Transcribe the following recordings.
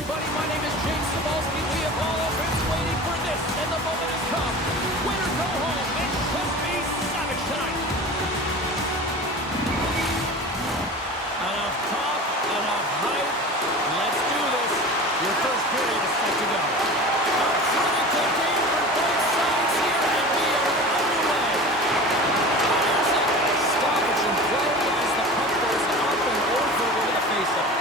everybody. My name is James Cebulski. We have all been waiting for this, and the moment has come. Win or go home. It should be savage tonight. Enough talk, enough hype. Let's do this. Your first period is set to go. A critical game for both sides here, and we are underway. Stoppage in play as the puck goes up and over with a face-off.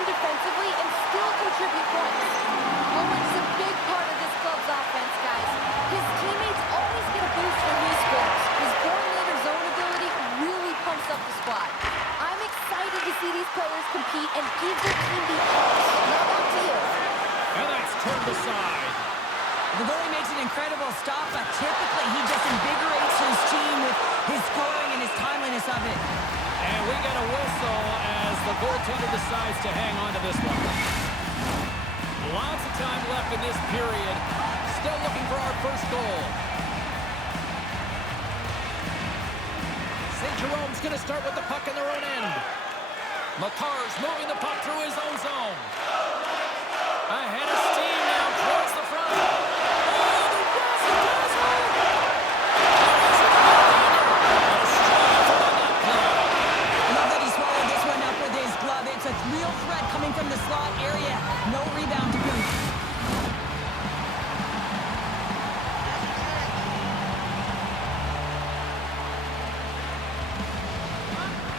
Defensively and still contribute points. Owen's a big part of this club's offense, guys. His teammates always get a boost when he scores. His born-later zone ability really pumps up the squad. I'm excited to see these players compete and give their team the edge. Now back to you. And that's turned aside. The goalie makes an incredible stop, but typically he just invigorates his team with his scoring and his timeliness of it. And we get a whistle as the goaltender decides to hang on to this one. Lots of time left in this period. Still looking for our first goal. St. Jerome's going to start with the puck in their own end. McCarr's moving the puck through his own zone. Ahead of steam now towards the front. Real threat coming from the slot area. No rebound to boot.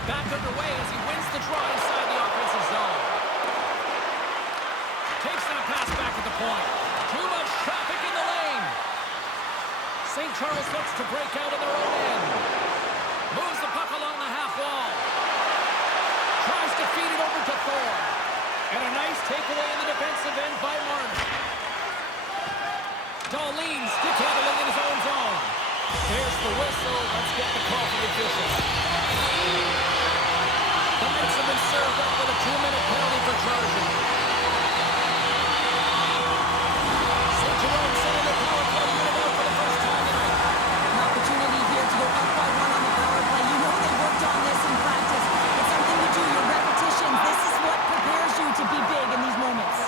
Back underway as he wins the draw inside the offensive zone. Takes that pass back at the point. Too much traffic in the lane. St. Charles looks to break out in their own end. Moves the puck along the half wall. Tries to feed it over to Thor. And a nice takeaway in the defensive end by Marner. Dahlin stick handling in his own zone. There's the whistle. Let's get the call from the officials. The Knights have been served up with a 2-minute penalty for charging. St. Jerome sending the power play unit out for the first time tonight. An opportunity here to go up by 1 on the power play. You know they worked on this in practice. It's something you do, your repetitions. This is what prepares you to be big in these moments.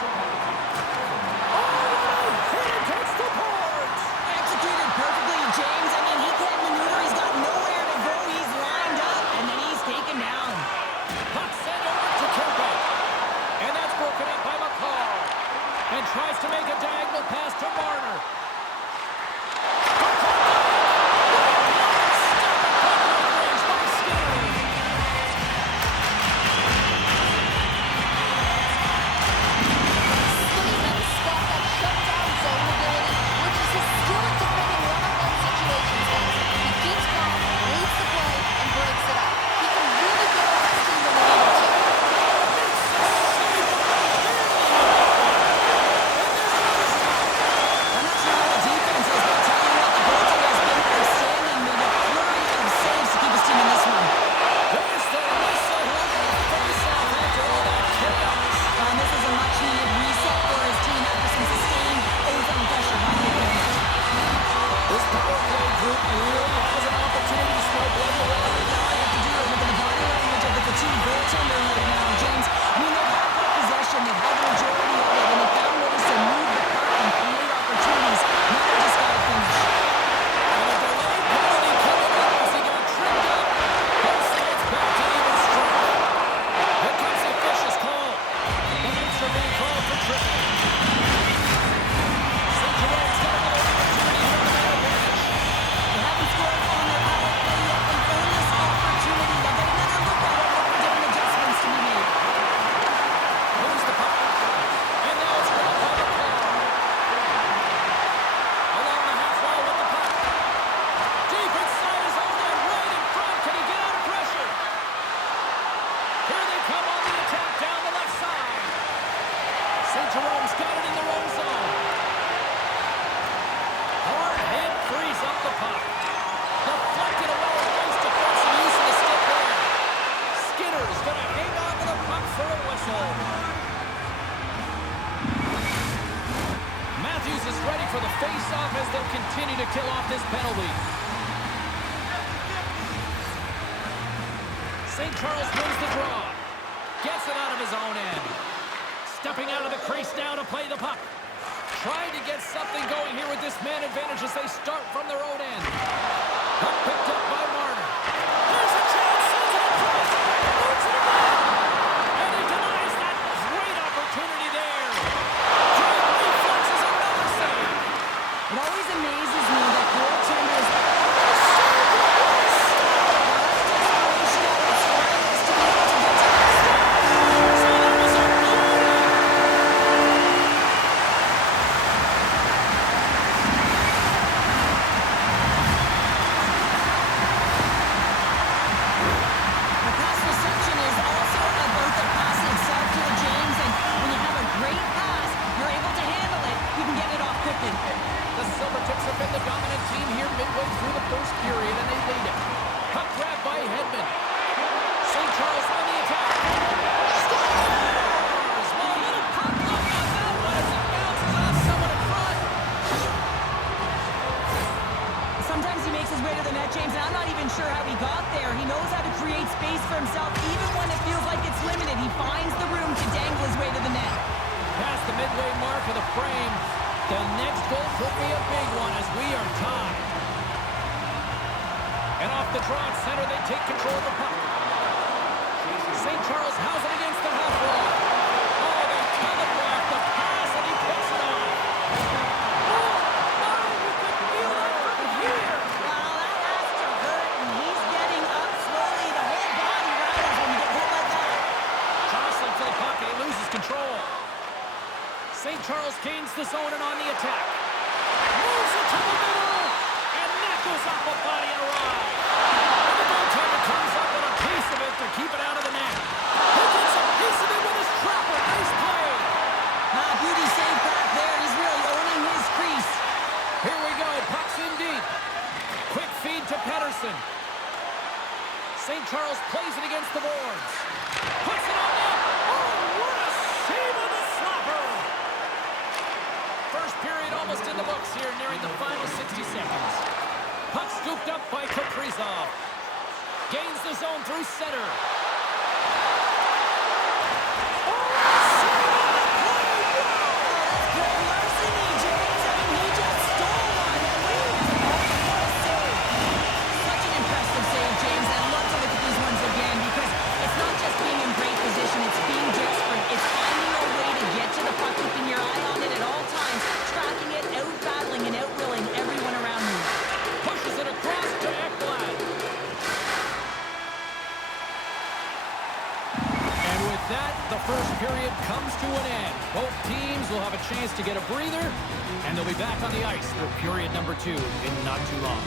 Takes the boards. Executed perfectly, James. I mean, he can't maneuver. He's got nowhere to go. He's lined up, and then he's taken down. Puck sent over to Kempe. And that's broken up by McCall. And tries to make a diagonal pass to Marner. Jerome's got it in their own zone. Hard hit frees up the puck. Deflected away, nice defensive use of the stick there. Skinner's going to hang on to the puck for a whistle. Matthews is ready for the face-off as they'll continue to kill off this penalty. St. Charles wins the draw. Gets it out of his own end. Stepping out of the crease now to play the puck. Trying to get something going here with this man advantage as they start from their own end. Puck picked up by Marner. Here's a chance. Sends it across. Moves it around. And he denies that great opportunity there. Great reflexes, another save. It always amazes me that goaltenders are so good. Desperation at its finest to be able to get to this. So that was a goal. The pass reception is also about the pass itself to the James, and when you have a great pass, you're able to handle it. You can get it off quickly. The Silvertips have been the dominant team here midway through the first period, and they lead it. Puck grab by Hedman. St. Charles on the attack. Scores! Well, a little pop up on that one as it bounces off someone in front. Sometimes he makes his way to the net, James, and I'm not even sure how he got there. He knows how to create space for himself, even when it feels like it's limited. He finds the room to dangle his way to the net. Past the midway mark of the frame. The next goal could be a big one as we are tied. And off the draw at center, they take control of the puck. St. Charles has it against the half wall. Oh, they telegraph the pass, and he picks it off. Oh, you can feel that from here. Well, that has to hurt, and he's getting up slowly. The whole body rattles when you get hit like that. Jostling for the puck, and he loses control. St. Charles gains the zone and on the attack. Moves it to the middle, and that goes off a body and a ride. And the goaltender comes up with a piece of it to keep it out of the net. He gets a piece of it with his trapper. Nice play. Beauty save back there. He's really owning his crease. Here we go. Puck's in deep. Quick feed to Pettersson. St. Charles plays it against the boards. Puts it on net. Oh, what a save on the slapper. First period almost in the books here, nearing the final 60 seconds. Puck scooped up by Kaprizov. Gains the zone through center. The first period comes to an end. Both teams will have a chance to get a breather, and they'll be back on the ice for period number 2 in not too long.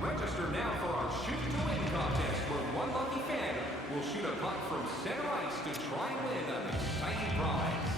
Register now for our Shoot to Win contest, where one lucky fan will shoot a puck from center ice to try and win an exciting prize.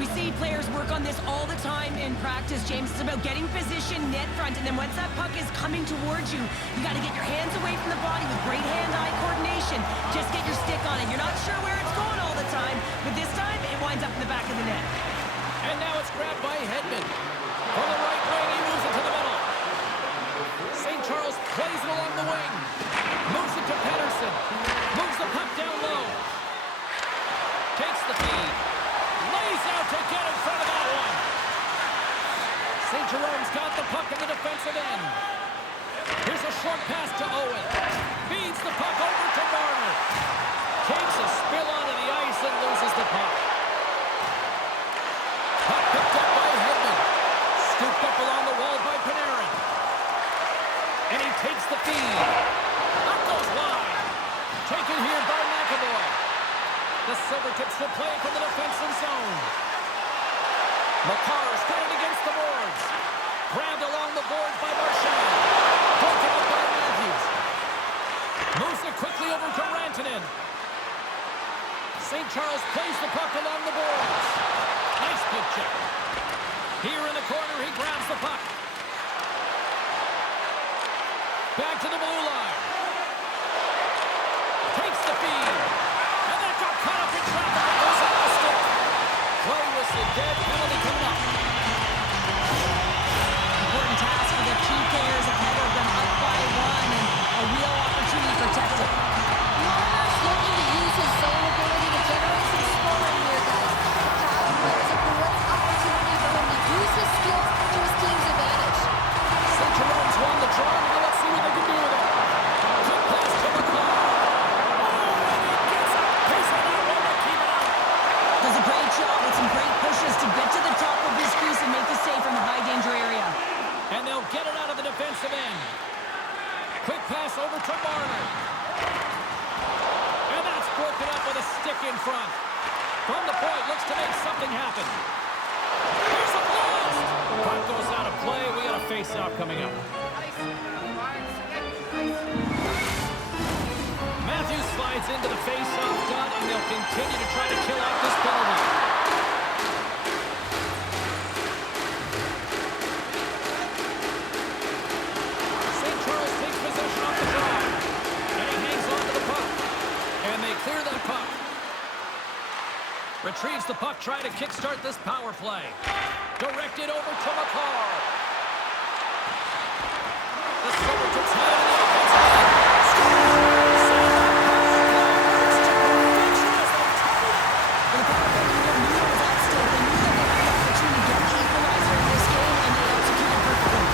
We see players work on this all the time in practice, James. It's about getting position net front, and then once that puck is coming towards you, you got to get your hands away from the body with great hand-eye coordination. Just get your stick on it. You're not sure where it's going all the time, but this time it winds up in the back of the net. And now it's grabbed by Hedman. From the right wing, he moves it to the middle. St. Charles plays it along the wing. Moves it to Pedersen. Moves the puck down low. Takes the feed. Lays out to get in front of that one. St. Jerome's got the puck in the defensive end. Here's a short pass to Owen. Feeds the puck over to Marner. Takes a spill onto the ice and loses the puck. Puck picked up by Hedman. Scooped up along the wall by Panarin. And he takes the feed. Up goes wide. Taken here by McAvoy. The Silvertips will play it from the defensive zone. Makar standing against the boards. Grabbed along the boards by Marchand. Broken up by Matthews. Moves it quickly over to Rantanen. St. Charles plays the puck along the boards. Nice poke check. Here in the corner, he grabs the puck. Back to the blue line. Takes the feed. And then got caught up in traffic and goes off the stick. Play whistle dead. Penalty coming up. Important task for the key players ahead of them, up by one, and a real opportunity protected. Marner's looking to use his zone ability to generate some scoring here, guys. The power play is a great opportunity for him to use his skills to his team's advantage. St. Jerome's won the draw. Now let's see what they can do with it. Quick pass to McCall. Oh, and he gets a piece of that one to keep it out. Does a great job with some great pushes to get to the top of his crease and make the save from the high danger area. And they'll get it out of the defensive end. Quick pass over to Marner. And that's broken up with a stick in front. From the point, looks to make something happen. Here's a blast! Puck goes out of play. We got a face-off coming up. Matthews slides into the face-off dot, and they'll continue to try to kill out this penalty. St. Charles takes possession off the draw, and he hangs on to the puck. And they clear that puck. Retrieves the puck, trying to kickstart this power play. Directed over to Makar. The Silvertips have it in the offensive end. The power play leader knew it was at stake. They knew that they had the opportunity to get the equalizer in this game, and they executed perfectly.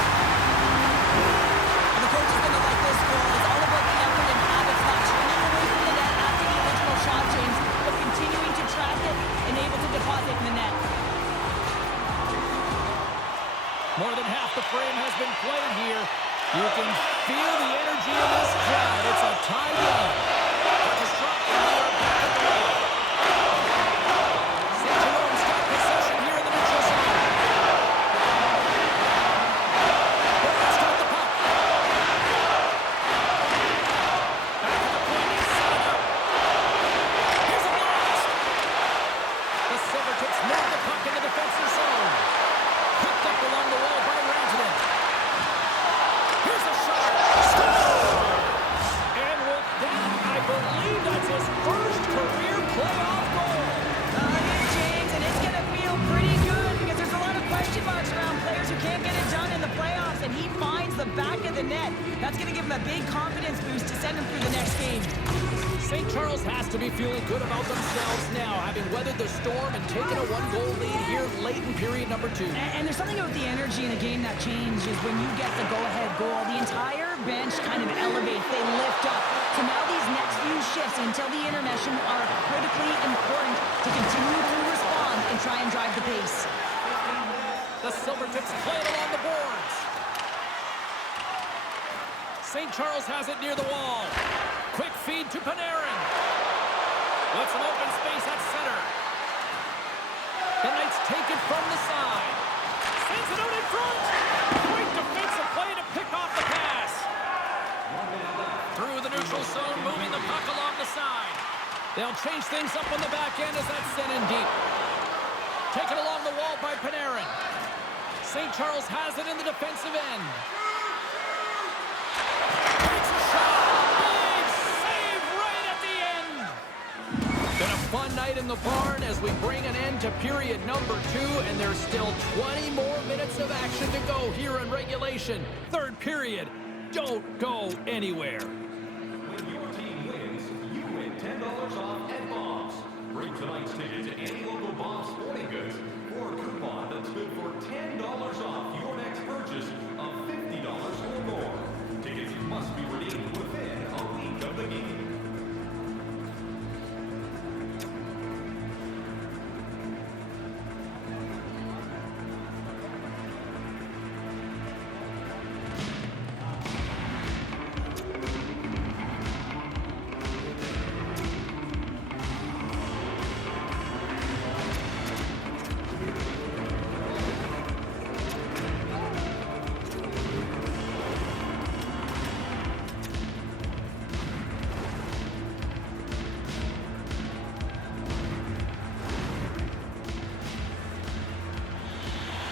And the coach is going to like this goal. It's all about the effort and habits, not turning away from the net after the original shot, James, but continuing to track it and able to deposit in the net. More than half the frame has been played here. You can feel the energy in this crowd. It's a tie game. Puck is dropped, and they are back at the line. St. Jerome's got possession here in the neutral zone. Burns got the puck. Back to the point, he's set it up. Here's a blast. The Silvertips move the puck in the defensive zone. Picked up along the wall by Rantanen. Here's a shot. Score! And with that, I believe that's his first career playoff goal. James, and it's going to feel pretty good because there's a lot of question marks around players who can't get it done in the playoffs, and he finds the back of the net. That's going to give him a big confidence boost to send him through the next game. St. Charles has to be feeling good about themselves now, having weathered the storm and taken a one-goal lead here late in period number 2. And there's something about the energy in a game that changes when you get the go-ahead goal. The entire bench kind of elevates. They lift up. So now these next few shifts until the intermission are critically important to continue to respond and try and drive the pace. The Silvertips play it along the boards. St. Charles has it near the wall. Quick feed to Panarin. What's an open space at center. The Knights take it from the side. Sends it out in front. Great defensive play to pick off the pass. Through the neutral zone, moving the puck along the side. They'll change things up on the back end as that's sent in deep. Taken along the wall by Panarin. St. Charles has it in the defensive end. Takes a shot. Big save right at the end. Been a fun night in the barn as we bring an end to period number 2, and there's still 20 more minutes of action to go here in regulation. Third period. Don't go anywhere. When your team wins, you win $10 off at Bob's. Bring tonight's ticket to any local Bob's Sporting Goods for a coupon that's good for $10 off your next purchase of $50 or more. Tickets must be redeemed within a week of the game.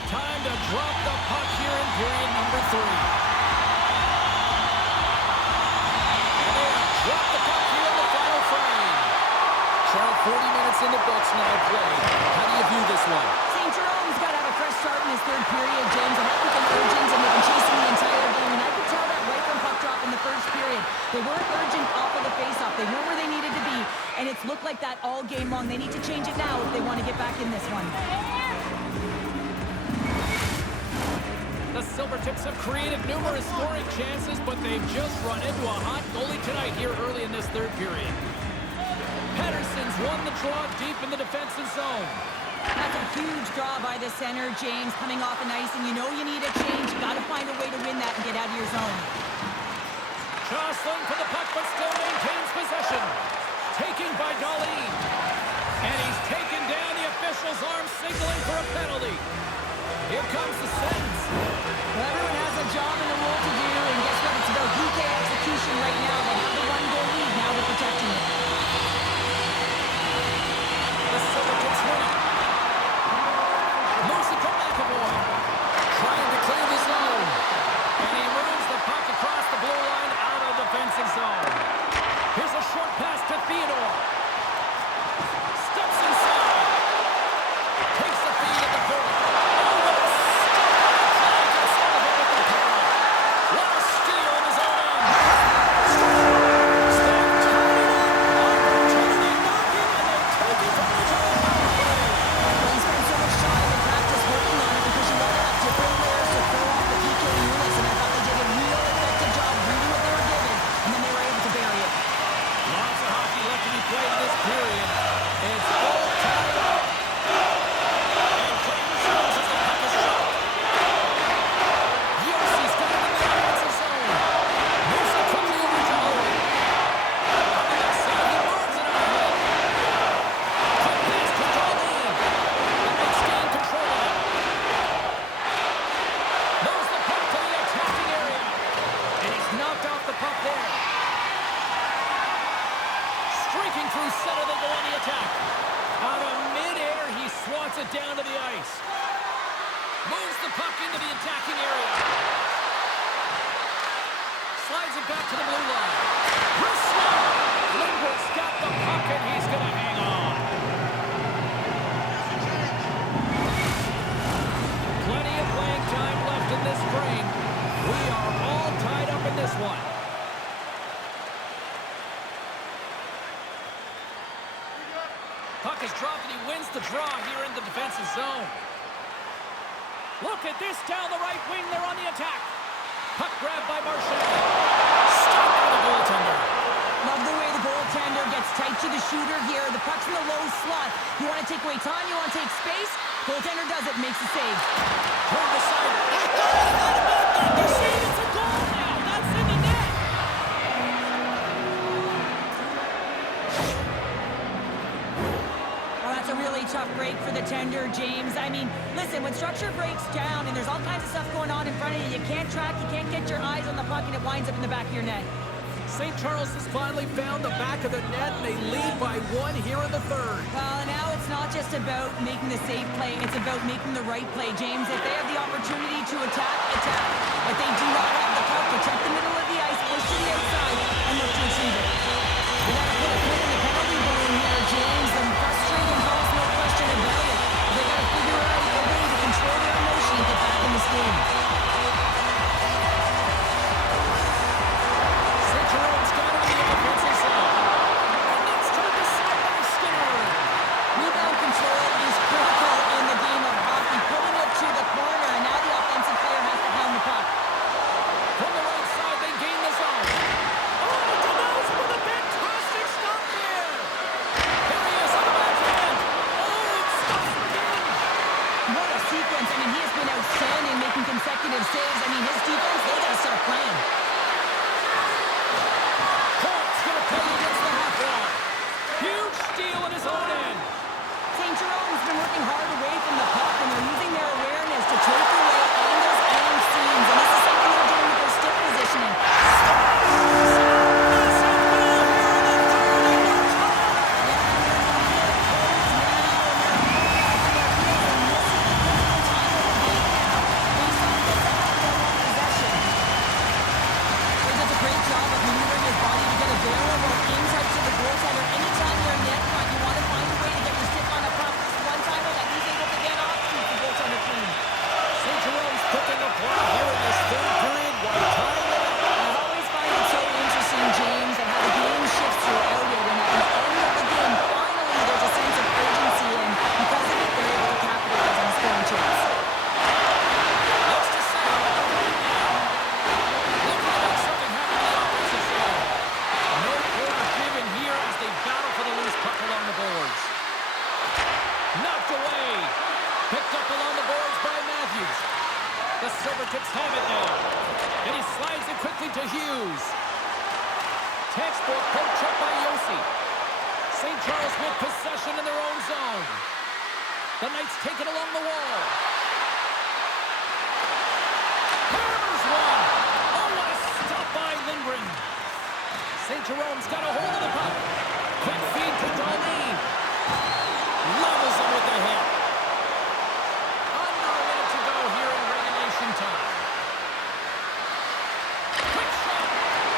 Time to drop the puck here in period number 3. And they have dropped the puck here in the final frame. Charles, 40 minutes in the books now played. How do you view this one? St. Jerome's got to have a fresh start in his third period, James. I think they're urgent, and they've been chasing the entire game. And I could tell that right from puck drop in the first period. They weren't urgent off of the faceoff. They weren't where they needed to be. And it's looked like that all game long. They need to change it now if they want to get back in this one. The Silvertips have created numerous scoring chances, but they've just run into a hot goalie tonight here early in this third period. Pedersen's won the draw deep in the defensive zone. That's a huge draw by the center, James, coming off an ice, and you know you need a change. You got to find a way to win that and get out of your zone. Jostling for the puck, but still maintains possession. Taking by Darlene. And he's taken down the official's arm, signaling for a penalty. Here comes the sentence. Well, everyone has a job and a role to do, and guess what? It's about UK execution right now. They have the one-goal lead. Now they're protecting it. The Silvertips win it. Moves it to McAvoy. Trying to clear the zone. And he moves the puck across the blue line out of the defensive zone. Here's a short pass to Theodore. Steps inside. Takes the feed at the goal. Down to the ice. Moves the puck into the attacking area. Slides it back to the blue line. Wrist slap. Lindbergh's got the puck and he's going to hang on. Plenty of playing time left in this frame. We are all tied up in this one. Puck is dropped and he wins the draw here in the defensive zone. Look at this down the right wing. They're on the attack. Puck grabbed by Marchand. Stopped by the goaltender. Love the way the goaltender gets tight to the shooter here. The puck's in the low slot. You want to take away time, you want to take space. Goaltender does it, makes the save. Toward the side. They're saying it's a goal now. That's in the net. Well, that's a really tough break for the tender, James. I mean, listen, when structure breaks down and there's all kinds of stuff going on in front of you, you can't track, you can't get your eyes on the puck, and it winds up in the back of your net. St. Charles has finally found the back of the net, and they lead by 1 here in the third. Well, and now it's not just about making the safe play, it's about making the right play, James. If they have the opportunity to attack, attack. If they do not have the puck, protect the middle of the ice, push to the outside, and look to achieve it. We gotta put a pin in the penalty balloon here, James. The frustrating calls, no question about it. They gotta figure out a way to control their emotion and get back in this game. St. Jerome's got it in the offensive zone. And that's turned aside by Skinner. Rebound control is critical in the game of hockey. Putting it to the corner, and now the offensive player has to pound the puck. From the right side, they gain the zone. Oh, Danault's with a fantastic stop there. Here he is on the backhand. Oh, it stops him again. What a sequence. I mean, he has been outstanding making consecutive saves. I mean, his defense, they got to start playing. Holt's going to play against the half wall. Huge steal in his own end. St. Jerome's been working hard away from the puck, and they're using their awareness to take away angles and seams. And this is something they're doing with their stick positioning. He does a great job of maneuvering his body to get a barrel roll in tight to the goaltender. Anytime you're in net front, you want to find a way to get your stick on a puck. This one-timer that he's able to get off keeps the goaltender clean. St. Jerome's picking the play here in this third period while tying it up. I always find it so interesting, James, and how the game shifts throughout it. And at the end of the game, finally, there's a sense of urgency, and because of it, they're able to capitalize on a scoring chance. Looks to center at the right now. Looking to make something happen in the offensive zone. No quarter given here as they battle for the loose puck along the boards. Knocked away. Picked up along the boards by Matthews. The Silvertips have it now. And he slides it quickly to Hughes. Textbook poke check by Yossi. St. Charles with possession in their own zone. The Knights take it along the wall. Hammers one. Oh, what a stop by Lindgren. St. Jerome's got a hold of the puck. Quick feed to Darlene. Levels him with the hit. Under a minute to go here in regulation time. Quick shot.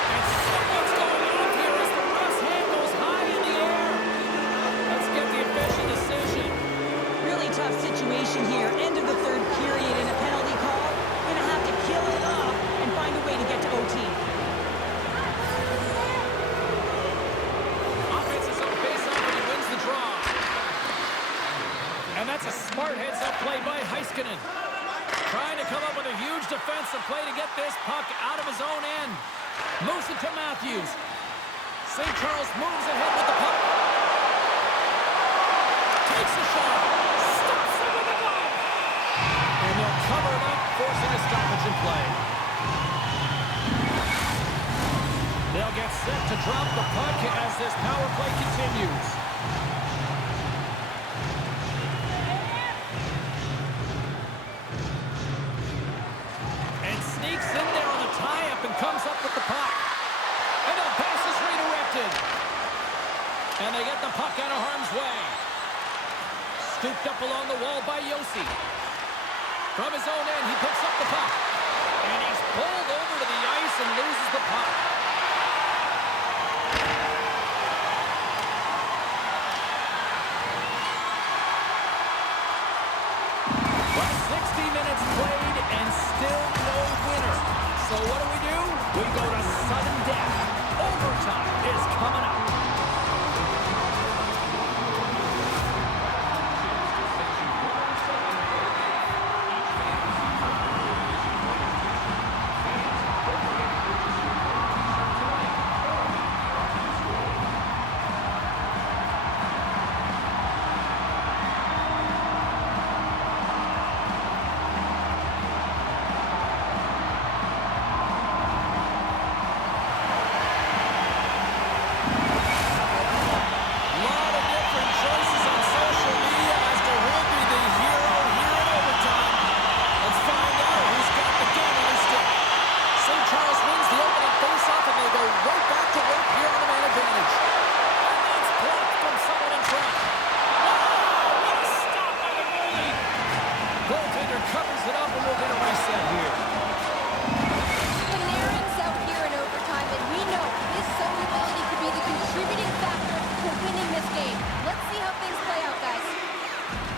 And something's going on here as the ref's hand goes high in the air. Let's get the official decision. Really tough situation here. End of the third period and a penalty call. Gonna have to kill it off and find a way to get to OT. Offense is on face-off and he wins the draw. And that's a smart heads-up play by Heiskanen. Trying to come up with a huge defensive play to get this puck out of his own end. Moves it to Matthews. St. Charles moves ahead with the puck. Takes a shot. Stops it with a glove. And they'll cover it up, forcing a stoppage in play. They'll get set to drop the puck as this power play continues. And sneaks in there on a tie-up and comes up with the puck. And the pass is redirected. And they get the puck out of harm's way. Scooped up along the wall by Yossi. From his own end, he picks up the puck. And he's pulled over to the ice and loses the puck. Well, 60 minutes played and still no winner. So what do? We go to sudden death. Overtime is coming up.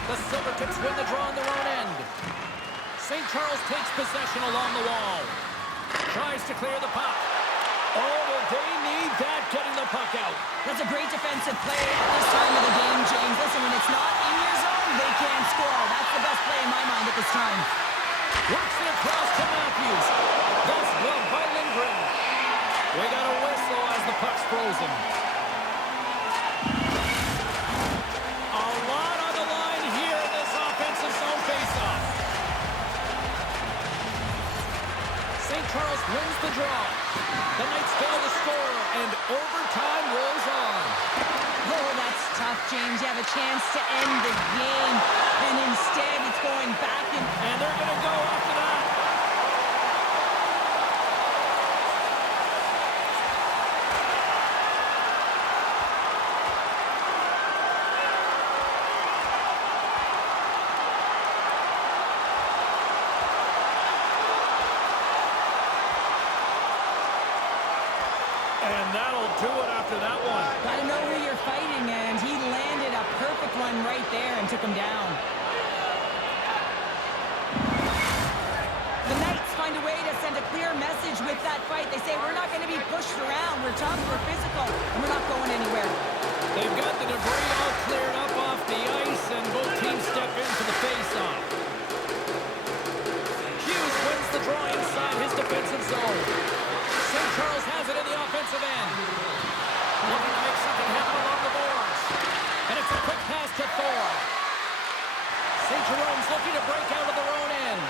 The Silvertips win the draw on their own end. St. Charles takes possession along the wall. Tries to clear the puck. Oh, did they need that getting the puck out. That's a great defensive play at this time of the game, James. Listen, when it's not in your zone, they can't score. That's the best play in my mind at this time. Works it across to Matthews. That's gloved by Lindgren. We got a whistle as the puck's frozen. A lot on the line here in this offensive zone faceoff. St. Charles wins the draw. The Knights fail to score, and overtime rolls on. Oh, that's tough, James. You have a chance to end the game, and instead it's going back in. And they're going to go after that. And that'll do it after that one. Gotta know who you're fighting, and he landed a perfect one right there and took him down. The Knights find a way to send a clear message with that fight. They say, we're not going to be pushed around. We're tough, we're physical, and we're not going anywhere. They've got the debris all cleared up off the ice, and both teams step into the face-off. Hughes wins the draw inside his defensive zone. St. Charles has it in the offensive end. Looking to make something happen along the boards. And it's a quick pass to Thor. St. Jerome's looking to break out of their own end.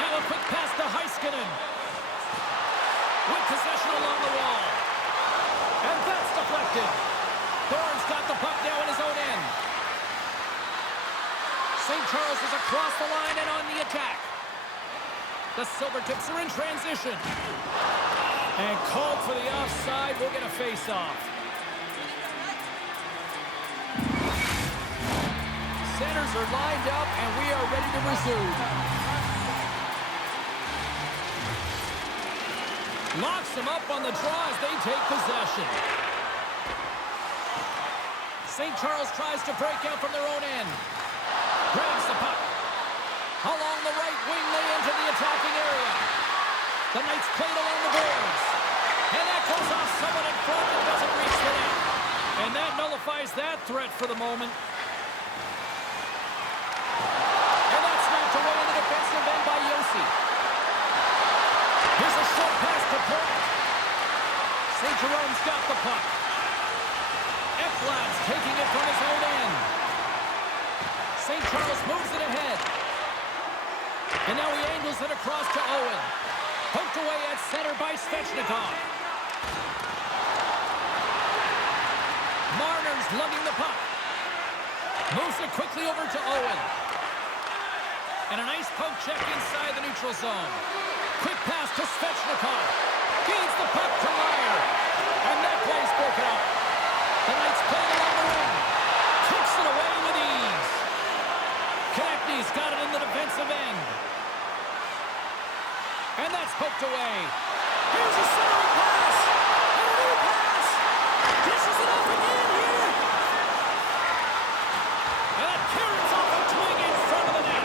Now a quick pass to Heiskanen. With possession along the wall. And that's deflected. Thorne's got the puck now in his own end. St. Charles is across the line and on the attack. The Silvertips are in transition. And called for the offside. We'll get a face-off. Centers are lined up, and we are ready to resume. Locks them up on the draw as they take possession. St. Charles tries to break out from their own end. Grabs the puck. Along the right wing, they enter the attacking area. The Knights played along the boards. And that goes off someone in front that doesn't reach the net. And that nullifies that threat for the moment. And that's knocked away in the defensive end by Yossi. Here's a short pass to Point. St. Jerome's got the puck. Ekblad's taking it from his own end. St. Charles moves it ahead. And now he angles it across to Owen. Poked away at center by Svechnikov. Marner's lugging the puck. Moves it quickly over to Owen. And a nice poke check inside the neutral zone. Quick pass to Svechnikov. Feeds the puck to Meyer. And that play's broken up. The Knights play along the ring. Kicks it away with ease. Konechny's got it in the defensive end. And that's poked away. Here's a centering pass. And a new pass. Dishes it off again here. And that carries off a twig in front of the net.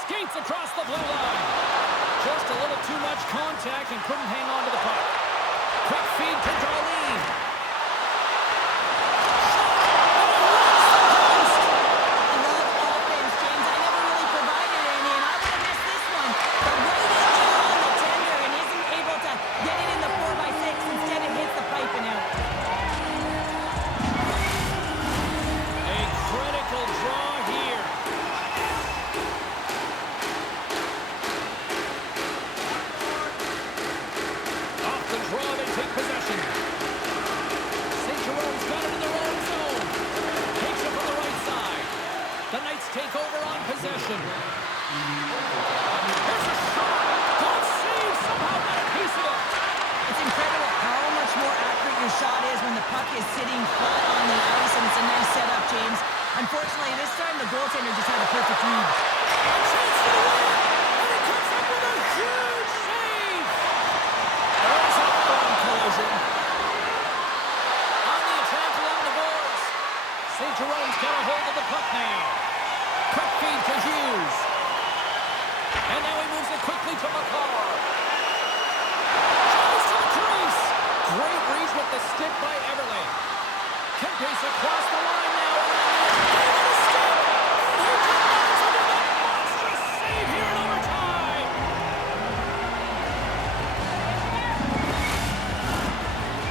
Skates across the blue line. Just a little too much contact and couldn't hang on to the puck. Quick feed to Darlene. Take over on possession. There's a shot. Good save. Somehow got a piece of it. It's incredible how much more accurate your shot is when the puck is sitting flat on the ice, and it's a nice setup, James. Unfortunately, this time the goaltender just had a perfect read. A chance for the win. And he comes up with a huge save. There's a fun collision. On the attack along the boards. St. Jerome's got a hold of the puck now. Quick feed to Hughes. And now he moves it quickly to McCarr. Goes to the crease. Great reach with the stick by Everly. Kempe's across the line now. Save here in overtime.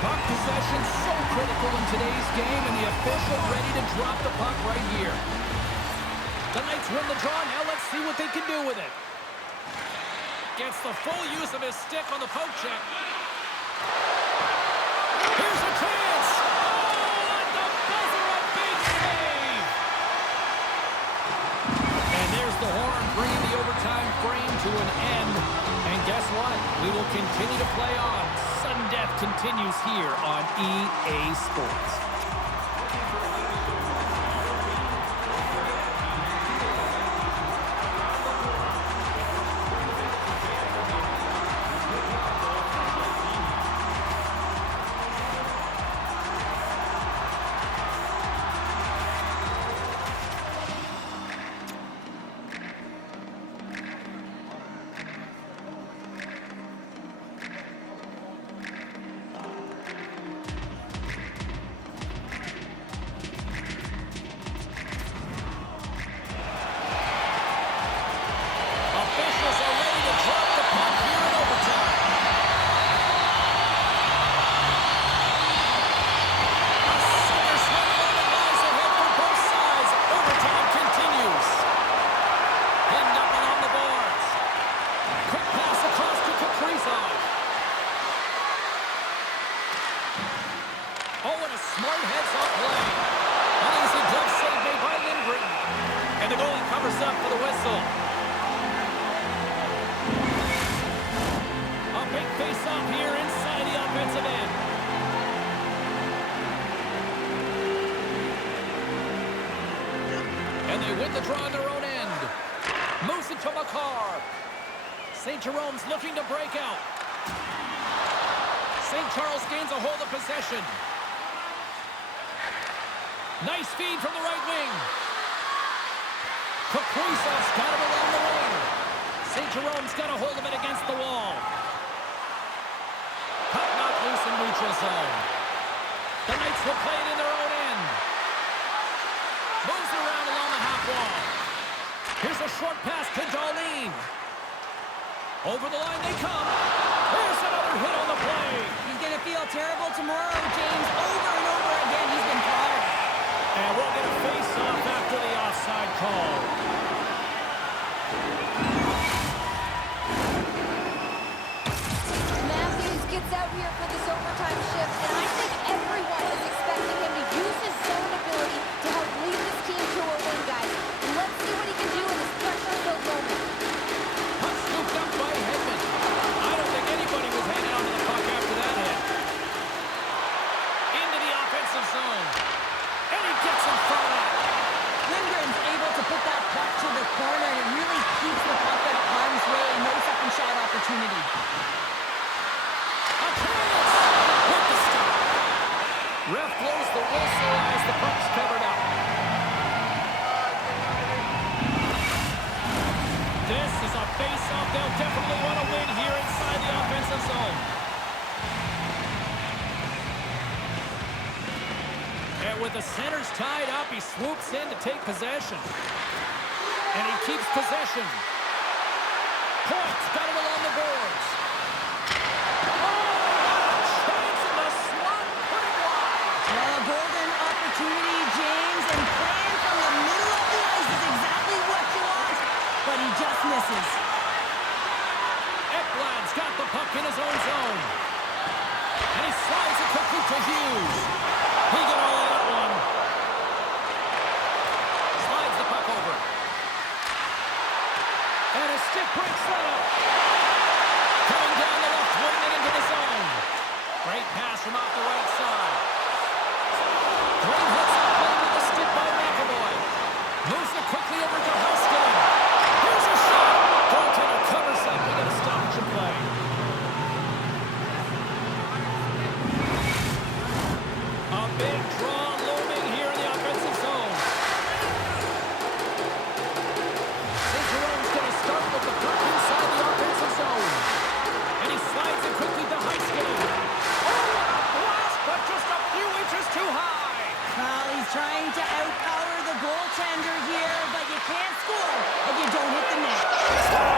Puck possession so critical in today's game, and the official ready to drop the puck right here. The Knights win the draw. Now let's see what they can do with it. Gets the full use of his stick on the poke check. Here's a chance. Oh, at the buzzer, a big save. And there's the horn, bringing the overtime frame to an end. And guess what? We will continue to play on. Sudden death continues here on EA Sports. St. Jerome's looking to break out. St. Charles gains a hold of possession. Nice feed from the right wing. Kaprizov's got it along the wing. St. Jerome's got a hold of it against the wall. Puck knocked loose in neutral zone. The Knights will play it in their own end. Moves around along the half wall. Here's a short pass to Darlene. Over the line they come. There's another hit on the play. He's going to feel terrible tomorrow, James. Over and over again, he's been caught. And we'll get a face-off after the offside call. Matthews gets out here for this overtime shift, and I think everyone is expecting him to use his zone ability to help lead this team to a win, guys. And let's see what he can do in this pressure-filled moment. By Hedman. I don't think anybody was hanging on to the puck after that hit. Into the offensive zone. And he gets in front of that. Lindgren's able to put that puck to the corner, and it really keeps the puck out of harm's way. No second shot opportunity. A chance! With the stop. Ref blows the whistle as the puck's covered up. This is a face-off they'll definitely want to win here inside the offensive zone. And with the centers tied up, he swoops in to take possession. And he keeps possession. Points got it along the boards. Oh, chance in the slot, put it wide. Well, a golden opportunity, James, and playing from the middle of the ice is exactly what you want. But he just misses. Ekblad's got the puck in his own zone. And he slides it quickly to Hughes. He got all of that one. Slides the puck over. And a stick break setup. Coming down the left wing and into the zone. Great pass from off the right side. Great hits up playing with the stick by McAvoy. Moves it quickly over to Huskilling. Here's a shot. Trying to outpower the goaltender here, but you can't score if you don't hit the net.